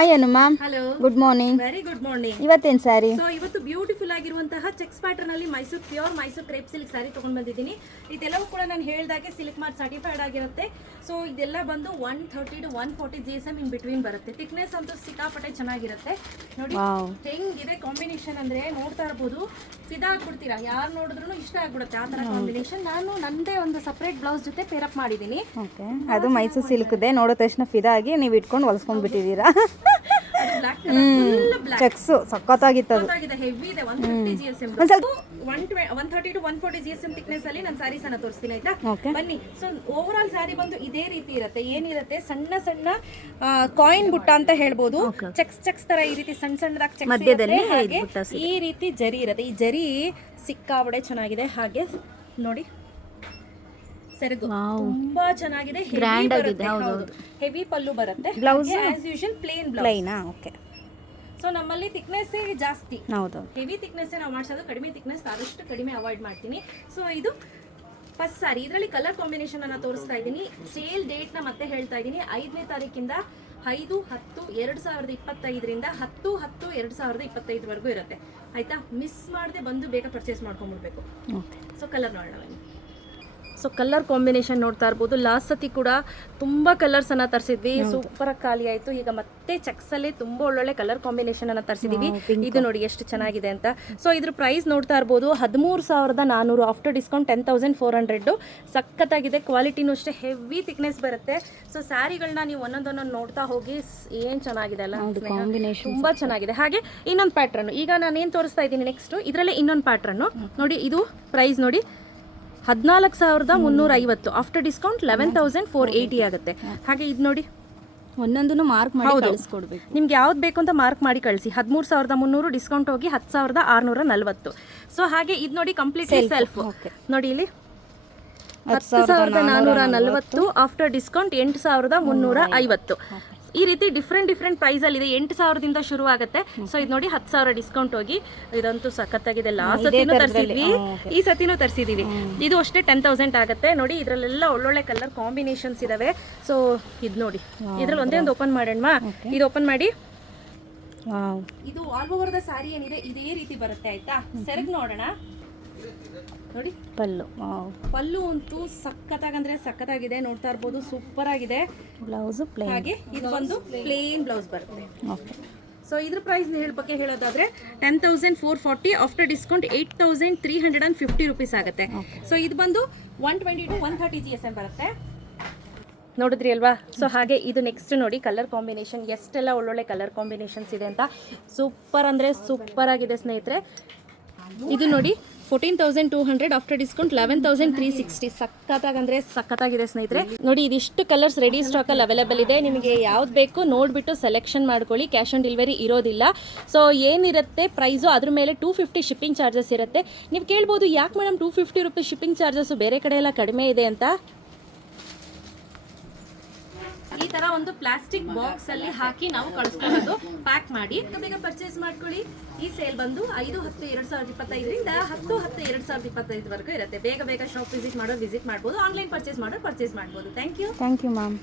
Hi Anu ma'am hello good morning very good morning ಇವತ್ತೇನು saree so ಇವತ್ತು ಆಗಿರುವಂತಹ checks pattern ಅಲ್ಲಿ Mysuru pure Mysuru crepe silk saree ತಗೊಂಡ್ ಬಂದಿದ್ದೀನಿ. ಇದೆಲ್ಲವೂ ಕೂಡ ನಾನು ಹೇಳ್ದಾಗೆ ಸಿಲ್ಕ್ ಮಾರ್ಕ್ ಸರ್ಟಿಫೈಡ್ ಆಗಿರುತ್ತೆ. ಸೊ ಇದೆಲ್ಲ ಬಂದು one thirty to one forty G S M in between ಬರುತ್ತೆ. ಥಿಕ್ನೆಸ್ ಅಂತೂ ಸಿಕ್ಕಾಪಟ್ಟೆ ಚೆನ್ನಾಗಿರುತ್ತೆ. ನೋಡಿ ಹೆಂಗಿದೆ ಕಾಂಬಿನೇಷನ್ ಅಂದ್ರೆ ನೋಡ್ತಾ ಇರ್ಬೋದು. ಫಿದಾ ಆಗ್ಬಿಡ್ತೀರಾ ಯಾರು ನೋಡಿದ್ರು ಇಷ್ಟ ಆಗ್ಬಿಡುತ್ತೆ ಆ ತರ ಕಾಂಬಿನೇಷನ್ ನಾನು ನಂದೇ ಒಂದು ಸಪ್ರೇಟ್ ಬ್ಲೌಸ್ ಜೊತೆ ಪೇರಪ್ ಮಾಡಿದೀನಿ ಅದು ಮೈಸೂರು ಸಿಲ್ಕ್ದೆ ನೋಡೋ ತಕ್ಷಣ ಫಿದಾ ಆಗಿ ನೀವು ಇಟ್ಕೊಂಡು ಹೊಲ್ಸ್ಕೊಂಡ್ ಚೆಕ್ಸು ಸಖತ್ತಾಗಿತ್ತು ಅದು ಹೆವಿ ಇದೆ one fifty G S M ಒಂದ್ ಸ್ವಲ್ಪ one one thirty to one forty G S M thickness ಅಲ್ಲಿ ನಾನು ಸ್ಯಾರೀಸ್ ಅನ್ನ ತೋರಿಸ್ತೀನಿ ಆಯ್ತಾ? ಬನ್ನಿ. ಸೊ ಓವರ್ ಆಲ್ ಸ್ಯಾರಿ ಬಂದು ಇದೇ ರೀತಿ ಇರುತ್ತೆ. ಏನಿರುತ್ತೆ? ಸಣ್ಣ ಸಣ್ಣ ಕಾಯಿನ್ ಬುಟ್ಟ ಅಂತ ಹೇಳ್ಬೋದು. ಚೆಕ್ಸ್ ಚೆಕ್ಸ್ ತರ ಈ ರೀತಿ ಸಣ್ಣ ಸಣ್ಣದಾಗಿ ಚೆಕ್ಸ್ ಮಧ್ಯದಲ್ಲಿ ಹಾಗೆ ಈ ರೀತಿ ಜರಿ ಇರುತ್ತೆ. ಈ ಜರಿ ಸಿಕ್ಕಾಬಡೆ ಚೆನ್ನಾಗಿದೆ. ಹಾಗೆ ನೋಡಿ. ಸೆರಗು. ತುಂಬಾ ಚೆನ್ನಾಗಿದೆ. ಹೆವಿ ಪಲ್ಲು ಬರುತ್ತೆ? ಆಸ್ ಪ್ಲೇನ್ ಬ್ಲೌಸ್ ಪ್ಲೈನಾ ಓಕೆ ಸೊ ನಮ್ಮಲ್ಲಿ ಥಿಕ್ನೆಸ್ ಜಾಸ್ತಿ. ಹೌದು. ಹೆವಿ ಥಿಕ್ನೆಸ್ ನಾವು ಮಾಡಿಸೋದು ಕಡಿಮೆ ತಿಕ್ನೆಸ್ ಆದಷ್ಟು ಕಡಿಮೆ ಅವಾಯ್ಡ್ ಮಾಡ್ತೀನಿ. ಸೊ ಇದು ಫಸ್ಟ್ ಸಾರಿ. ಇದರಲ್ಲಿ ಕಲರ್ ಕಾಂಬಿನೇಷನ್ ಅನ್ನ ತೋರಿಸ್ತಾ ಇದ್ದೀನಿ. ಸೇಲ್ ಡೇಟ್ನ ಮತ್ತೆ ಹೇಳ್ತಾ ಇದ್ದೀನಿ. ಐದನೇ ತಾರೀಕಿಂದ ಐದು ಹತ್ತು ಎರಡು ಸಾವಿರದ ಇಪ್ಪತ್ತೈದರಿಂದ ಹತ್ತು ಹತ್ತು ಎರಡು ಸಾವಿರದ ಇಪ್ಪತ್ತೈದವರೆಗೂ ಇರುತ್ತೆ. ಆಯ್ತಾ? ಮಿಸ್ ಮಾಡದೆ ಬಂದು ಬೇಗ ಪರ್ಚೇಸ್ ಮಾಡ್ಕೊಂಡ್ಬಿಡ್ಬೇಕು. ಸೊ ಕಲರ್ ನೋಡೋಣ ಸೊ ಕಲರ್ ಕಾಂಬಿನೇಷನ್ ನೋಡ್ತಾ ಇರ್ಬೋದು. ಲಾಸ್ಟ್ ಸತಿ ಕೂಡ ತುಂಬ ಕಲರ್ಸನ್ನು ತರಿಸಿದ್ವಿ. ಸೂಪರ್ ಖಾಲಿ ಆಯಿತು. ಈಗ ಮತ್ತೆ ಚೆಕ್ಸಲ್ಲಿ ತುಂಬ ಒಳ್ಳೊಳ್ಳೆ ಕಲರ್ ಕಾಂಬಿನೇಷನ್ ಅನ್ನು ತರಿಸಿದ್ದೀವಿ ಇದು ನೋಡಿ ಎಷ್ಟು ಚೆನ್ನಾಗಿದೆ ಅಂತ. ಸೊ ಇದ್ರ ಪ್ರೈಸ್ ನೋಡ್ತಾ ಇರ್ಬೋದು. ಹದಿಮೂರು ಸಾವಿರದ ನಾನ್ನೂರು after discount ten thousand four hundred ಸಖತ್ತಾಗಿದೆ. ಕ್ವಾಲಿಟಿನೂ ಅಷ್ಟೇ ಹೆವಿ ಥಿಕ್ನೆಸ್ ಬರುತ್ತೆ. ಸೊ ಸ್ಯಾರಿಗಳನ್ನ ನೀವು ಒಂದೊಂದೊಂದೊಂದು ನೋಡ್ತಾ ಹೋಗಿ ಏನು ಚೆನ್ನಾಗಿದೆ ಅಲ್ಲ? ತುಂಬಾ ಚೆನ್ನಾಗಿದೆ. ಹಾಗೆ ಇನ್ನೊಂದು ಪ್ಯಾಟ್ರನ್ ಈಗ ನಾನು ಏನು ತೋರಿಸ್ತಾ ಇದ್ದೀನಿ ನೆಕ್ಸ್ಟ್ ಇದರಲ್ಲೇ ಇನ್ನೊಂದು ಪ್ಯಾಟ್ರನ್ನು ನೋಡಿ ಇದು ಪ್ರೈಸ್ ನೋಡಿ. ಹದಿನಾಲ್ಕು ಸಾವಿರದ ಮುನ್ನೂರ ಐವತ್ತು after discount eleven thousand four eighty ಆಗುತ್ತೆ. ಹಾಗೆ ಇದು ನೋಡಿ. ಒಂದೊಂದನ್ನು ಮಾರ್ಕ್ ಮಾಡಿ. ಕಳಿಸ್ಕೊಡ್ಬೇಕು. ನಿಮ್ಗೆ ಯಾವ್ದು ಬೇಕು ಅಂತ ಮಾರ್ಕ್ ಮಾಡಿ ಕಳಿಸಿ. ಹದಿಮೂರು ಸಾವಿರದ ಮುನ್ನೂರು ಡಿಸ್ಕೌಂಟ್ ಹೋಗಿ ಹತ್ತು ಸಾವಿರದ ಆರುನೂರ ನಲ್ವತ್ತು. ಸೊ ಹಾಗೆ ಇದು ನೋಡಿ ಕಂಪ್ಲೀಟ್ ಸೆಲ್ಫ್ ನೋಡಿ ಇಲ್ಲಿ. ಹತ್ತು ಸಾವಿರದ ನಾನ್ನೂರ ನಲವತ್ತು. ಆಫ್ಟರ್ ಡಿಸ್ಕೌಂಟ್ ಎಂಟು ಸಾವಿರದ ಮುನ್ನೂರ ಐವತ್ತು. ಈ ರೀತಿ ಡಿಫ್ರೆಂಟ್ ಡಿಫ್ರೆಂಟ್ ಪ್ರೈಸ್ ಅಲ್ಲಿ ಇದೆ. ಎಂಟು ಸಾವಿರದಿಂದ ಶುರು ಆಗುತ್ತೆ. ಸೊ ಇದು ನೋಡಿ ಹತ್ತು ಸಾವಿರ ಡಿಸ್ಕೌಂಟ್ ಹೋಗಿ ಇದಂತೂ ಸಖತ್ತಾಗಿದೆ. ಲಾಸ್ಟ್ ಸತಿನೂ ತರಿಸಿದ್ವಿ. ಈ ಸತಿನೂ ತರಿಸಿದೀವಿ. ಇದು ಅಷ್ಟೇ ಟೆನ್ ತೌಸಂಡ್ ಆಗುತ್ತೆ. ನೋಡಿ ಇದರಲ್ಲೆಲ್ಲ ಒಳ್ಳೊಳ್ಳೆ ಕಲರ್ ಕಾಂಬಿನೇಷನ್ಸ್ ಇದಾವೆ. ಸೊ ಇದು ನೋಡಿ. ಇದ್ರಲ್ಲಿ ಒಂದೇ ಒಂದು ಓಪನ್ ಮಾಡೋಣ ಇದು ಓಪನ್ ಮಾಡಿ. ಇದು ಆಲ್ ಓವರ್ ದ ಸಾರಿ ಏನಿದೆ ಇದೇ ರೀತಿ ಬರುತ್ತೆ ಆಯ್ತಾ? ಸೆರಗ್ ನೋಡೋಣ. ನೋಡಿ. ಪಲ್ಲು ಪಲ್ಲು ಅಂತೂ ಸಖತ್ತಾಗಂದ್ರೆ ಸಖತ್ತಾಗಿದೆ ನೋಡ್ತಾ ಇರ್ಬೋದು ಸೂಪರ್ ಆಗಿದೆ ಬ್ಲೌಸು ಪ್ಲೇನ್ ಹಾಗೆ ಇದು ಬಂದು ಪ್ಲೇನ್ ಬ್ಲೌಸ್ ಬರುತ್ತೆ. ಓಕೆ. ಸೊ ಇದ್ರ ಪ್ರೈಸ್ ಬಗ್ಗೆ ಹೇಳೋದಾದ್ರೆ ten thousand four forty after discount eight thousand three hundred and fifty rupees ಆಗುತ್ತೆ ಸೊ ಇದು ಬಂದು one twenty to one thirty G S M ಬರುತ್ತೆ. ನೋಡಿದ್ರಿ ಅಲ್ವಾ? ಸೊ ಹಾಗೆ ಇದು ನೆಕ್ಸ್ಟ್ ನೋಡಿ ಕಲರ್ ಕಾಂಬಿನೇಷನ್ ಎಷ್ಟೆಲ್ಲ ಒಳ್ಳೊಳ್ಳೆ ಕಲರ್ ಕಾಂಬಿನೇಷನ್ಸ್ ಇದೆ ಅಂತ. ಸೂಪರ್ ಅಂದರೆ ಸೂಪರ್ ಆಗಿದೆ ಸ್ನೇಹಿತರೆ. ಇದು ನೋಡಿ fourteen thousand two hundred after discount eleven thousand three sixty ಸಖತ್ತಾಗಂದ್ರೆ ಸಖತ್ತಾಗಿದೆ ಸ್ನೇಹಿತರೆ. ನೋಡಿ, ಇದಿಷ್ಟು ಕಲರ್ಸ್ ರೆಡಿ ಸ್ಟಾಕಲ್ಲಿ ಅವೈಲೇಬಲ್ ಇದೆ. ನಿಮಗೆ ಯಾವ್ದು ಬೇಕು ನೋಡಿಬಿಟ್ಟು ಸೆಲೆಕ್ಷನ್ ಮಾಡ್ಕೊಳ್ಳಿ. ಕ್ಯಾಶ್ ಆನ್ ಡೆಲಿವರಿ ಇರೋದಿಲ್ಲ. ಸೊ ಏನಿರುತ್ತೆ ಪ್ರೈಸು ಅದ್ರ ಮೇಲೆ ಟೂ ಫಿಫ್ಟಿ ಶಿಪ್ಪಿಂಗ್ ಚಾರ್ಜಸ್ ಇರುತ್ತೆ. ನೀವು ಕೇಳ್ಬೋದು, ಯಾಕೆ madam two fifty rupees shipping charges ಬೇರೆ ಕಡೆ ಎಲ್ಲ ಕಡಿಮೆ ಇದೆ ಅಂತ? ತರ ಒಂದು ಪ್ಲಾಸ್ಟಿಕ್ ಬಾಕ್ಸ್ ಅಲ್ಲಿ ಹಾಕಿ ನಾವು ಕಳಿಸ್ಕೊಳ್ಳೋದು ಪ್ಯಾಕ್ ಮಾಡಿ. ಬೇಗ ಪರ್ಚೇಸ್ ಮಾಡ್ಕೊಳ್ಳಿ. ಈ ಸೇಲ್ ಬಂದು ಐದು, ಹತ್ತು, ಎರಡ್ ಸಾವಿರದ ಇಪ್ಪತ್ತೈದರಿಂದ ಹತ್ತು ಹತ್ತು, ಎರಡ್ ಸಾವಿರದ ಇಪ್ಪತ್ತೈದವರೆಗೂ ಇರುತ್ತೆ. ಬೇಗ ಬೇಗ ಶಾಪ್ ವಿಸಿಟ್ ಮಾಡೋ ವಿಸಿಟ್ ಮಾಡ್ಬೋದು. ಆನ್ಲೈನ್ ಪರ್ಚೇಸ್ ಮಾಡೋ ಪರ್ಚೇಸ್ ಮಾಡ್ಬೋದು. Thank you thank you ma'am